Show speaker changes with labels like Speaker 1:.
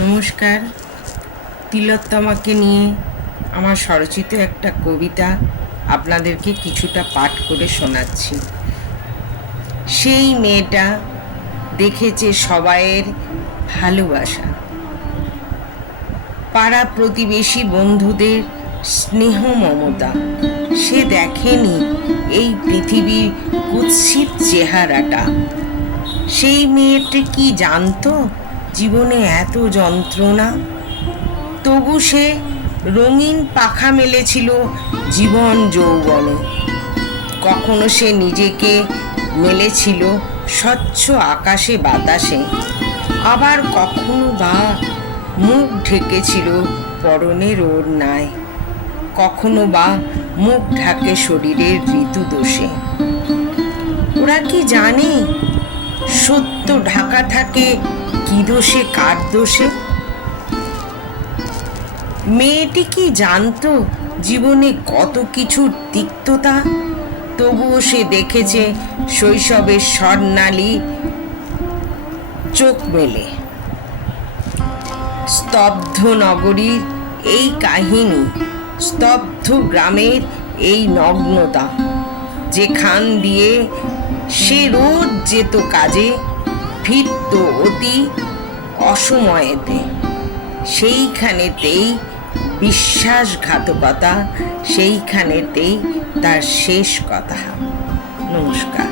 Speaker 1: নমস্কার। তিলোত্তমাকে নিয়ে আমার স্বরচিত একটা কবিতা আপনাদেরকে কিছুটা পাঠ করে শোনাচ্ছি। সেই মেয়েটা দেখেছে সবাইয়ের ভালোবাসা। পাড়া প্রতিবেশী বন্ধুদের স্নেহ মমতা। সে দেখেনি এই পৃথিবীর কুৎসিত চেহারাটা। সেই মেয়েটি কি জানতো? জীবনে এত যন্ত্রণা? তবু সে রঙিন পাখা মেলেছিল জীবন যৌবনে। কখনো সে নিজেকে মেলেছিল স্বচ্ছ আকাশে বাতাসে। আবার কখনো বা মুখ ঢেকেছিল পরনের ওড়নায়। কখনো বা মুখ ঢাকে শরীরের ঋতু দোষে। ওরা কি জানে? সত্য ঢাকা থাকে কি দোষে, কার দোষে? মেয়েটি কি জানতো জীবনে কত কিছুর তিক্ততা? তবুও সে দেখেছে শৈশবের স্বর্ণালী চোখ মেলে। স্তব্ধ নগরীর এই কাহিনী, স্তব্ধ গ্রামের এই নগ্নতা, যেখান দিয়ে সে রোজ যেত কাজে ফিরত অতি অসময়েতে সেইখানেতেই বিশ্বাসঘাতকতা সেইখানেতেই তার শেষ কথা। নমস্কার।